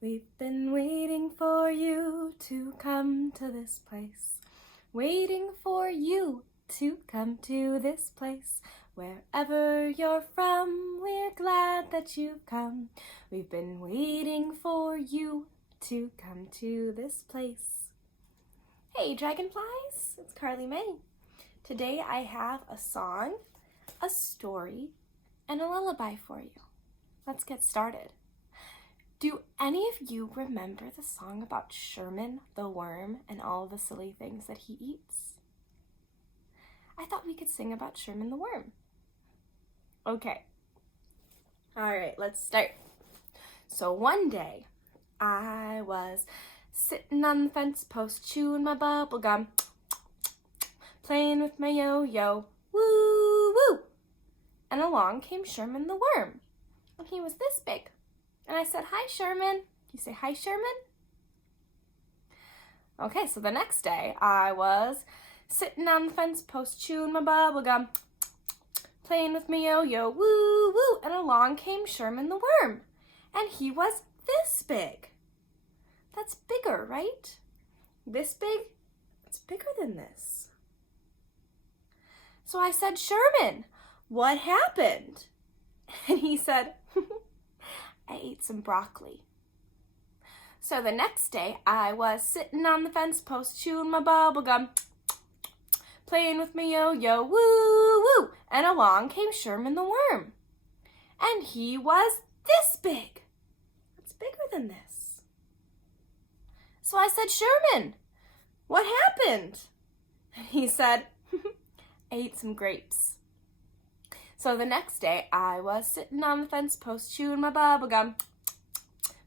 We've been waiting for you to come to this place. Waiting for you to come to this place. Wherever you're from, we're glad that you've come. We've been waiting for you to come to this place. Hey dragonflies, it's Carly Mae. Today I have a song, a story, and a lullaby for you. Let's get started. Do any of you remember the song about Sherman the Worm and all the silly things that he eats? I thought we could sing about Sherman the Worm. Okay. All right, let's start. So one day, I was sitting on the fence post, chewing my bubble gum, playing with my yo-yo, woo woo. And along came Sherman the Worm, and he was this big. And I said, "Hi, Sherman." You say, "Hi, Sherman"? Okay, so the next day, I was sitting on the fence post, chewing my bubble gum, playing with my yo-yo, woo woo. And along came Sherman the Worm, and he was this big. That's bigger, right? This big? It's bigger than this. So I said, "Sherman, what happened?" And he said, "I ate some broccoli." So the next day, I was sitting on the fence post, chewing my bubble gum, playing with my yo-yo, woo woo. And along came Sherman the Worm, and he was this big. It's bigger than this. So I said, "Sherman, what happened?" And he said, "I ate some grapes." So the next day, I was sitting on the fence post, chewing my bubble gum,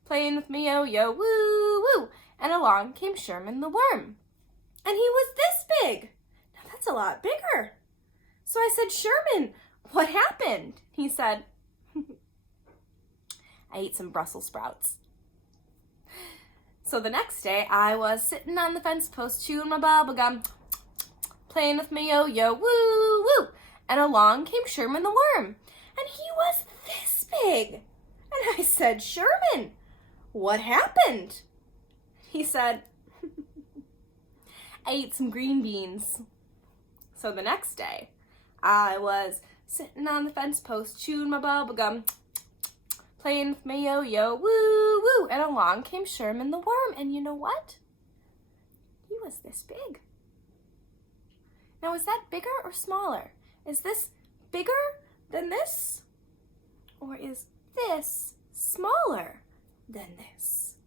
playing with my yo-yo, woo woo. And along came Sherman the Worm, and he was this big. Now that's a lot bigger. So I said, "Sherman, what happened?" He said, "I ate some Brussels sprouts." So the next day, I was sitting on the fence post, chewing my bubble gum, playing with my yo-yo, woo woo. And along came Sherman the Worm, and he was this big. And I said, "Sherman, what happened?" He said, "I ate some green beans." So the next day, I was sitting on the fence post, chewing my bubble gum, playing with my yo-yo, woo woo. And along came Sherman the Worm, and you know what? He was this big. Now, is that bigger or smaller? Is this bigger than this? Or is this smaller than this?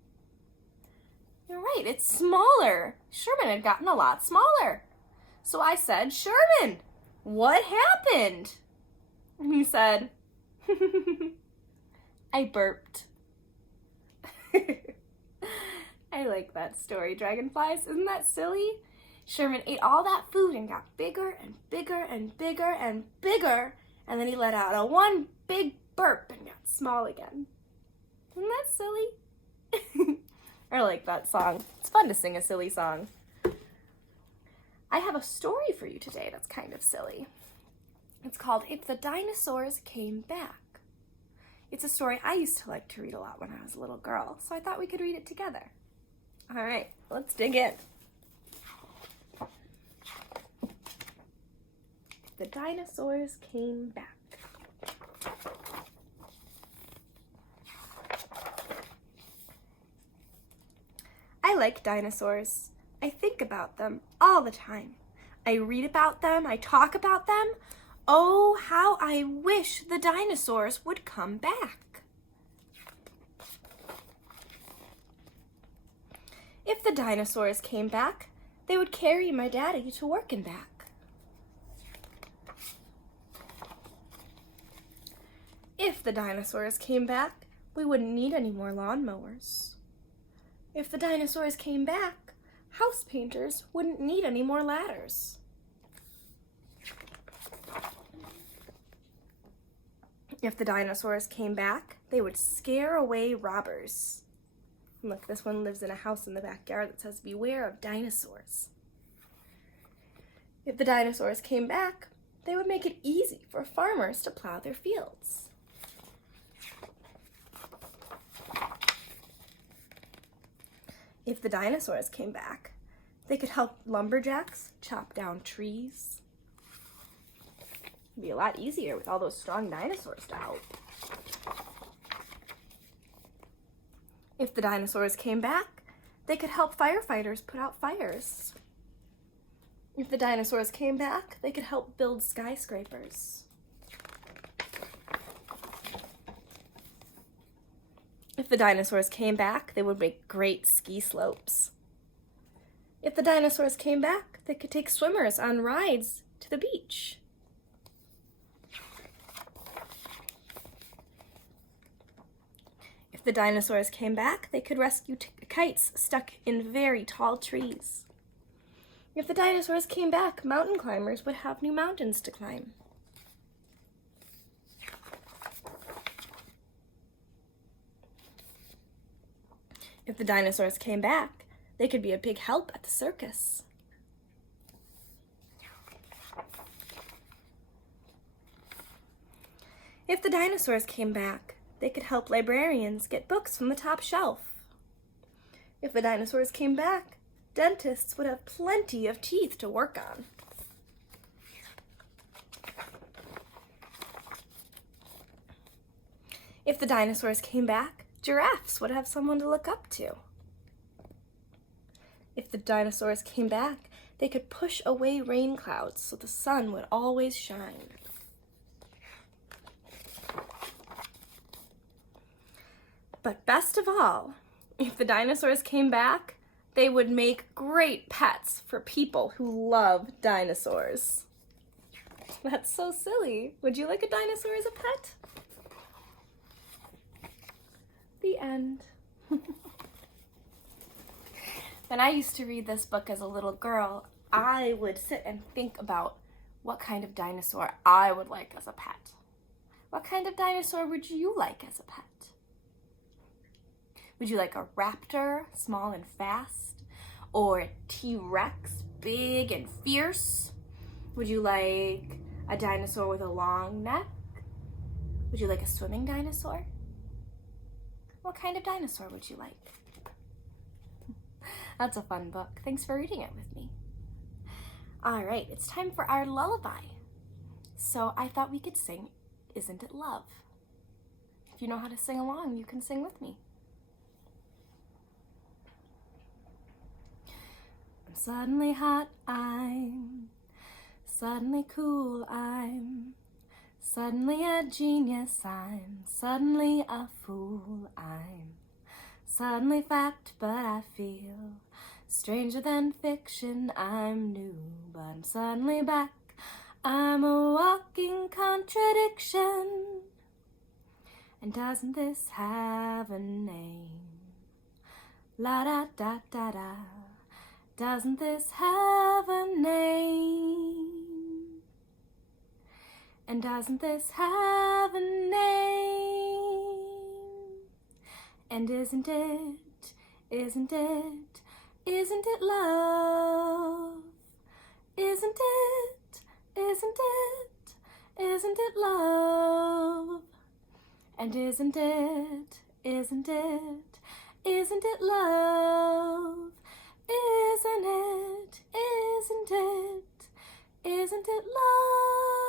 You're right, it's smaller. Sherman had gotten a lot smaller. So I said, "Sherman, what happened?" And he said, "I burped." I like that story, dragonflies. Isn't that silly? Sherman ate all that food and got bigger and bigger and bigger and bigger, and then he let out a one big burp and got small again. Isn't that silly? I like that song. It's fun to sing a silly song. I have a story for you today that's kind of silly. It's called "If the Dinosaurs Came Back." It's a story I used to like to read a lot when I was a little girl, so I thought we could read it together. All right, let's dig in. The dinosaurs came back. I like dinosaurs. I think about them all the time. I read about them, I talk about them. Oh, how I wish the dinosaurs would come back. If the dinosaurs came back, they would carry my daddy to work and back. If the dinosaurs came back, we wouldn't need any more lawnmowers. If the dinosaurs came back, house painters wouldn't need any more ladders. If the dinosaurs came back, they would scare away robbers. Look, this one lives in a house in the backyard that says, "Beware of dinosaurs." If the dinosaurs came back, they would make it easy for farmers to plow their fields. If the dinosaurs came back, they could help lumberjacks chop down trees. It'd be a lot easier with all those strong dinosaurs to help. If the dinosaurs came back, they could help firefighters put out fires. If the dinosaurs came back, they could help build skyscrapers. If the dinosaurs came back, they would make great ski slopes. If the dinosaurs came back, they could take swimmers on rides to the beach. If the dinosaurs came back, they could rescue kites stuck in very tall trees. If the dinosaurs came back, mountain climbers would have new mountains to climb. If the dinosaurs came back, they could be a big help at the circus. If the dinosaurs came back, they could help librarians get books from the top shelf. If the dinosaurs came back, dentists would have plenty of teeth to work on. If the dinosaurs came back, giraffes would have someone to look up to. If the dinosaurs came back, they could push away rain clouds so the sun would always shine. But best of all, if the dinosaurs came back, they would make great pets for people who love dinosaurs. That's so silly. Would you like a dinosaur as a pet? The end. When I used to read this book as a little girl, I would sit and think about what kind of dinosaur I would like as a pet. What kind of dinosaur would you like as a pet? Would you like a raptor, small and fast? Or a T-Rex, big and fierce? Would you like a dinosaur with a long neck? Would you like a swimming dinosaur? What kind of dinosaur would you like? That's a fun book. Thanks for reading it with me. All right, it's time for our lullaby. So I thought we could sing Isn't It Love? If you know how to sing along, you can sing with me. I'm suddenly hot, I'm suddenly cool, I'm suddenly a genius, I'm suddenly a fool, I'm suddenly fact, but I feel stranger than fiction. I'm new, but I'm suddenly back. I'm a walking contradiction. And doesn't this have a name? La da da da da. Doesn't this have a name? And doesn't this have a name? And isn't it, isn't it, isn't it love? Isn't it, isn't it, isn't it love? And isn't it, isn't it, isn't it love? Isn't it, isn't it, isn't it love?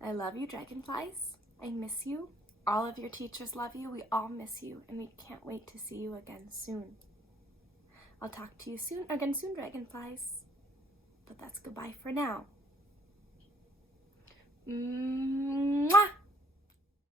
I love you, dragonflies. I miss you. All of your teachers love you. We all miss you, and we can't wait to see you again soon. I'll talk to you again soon, dragonflies. But that's goodbye for now.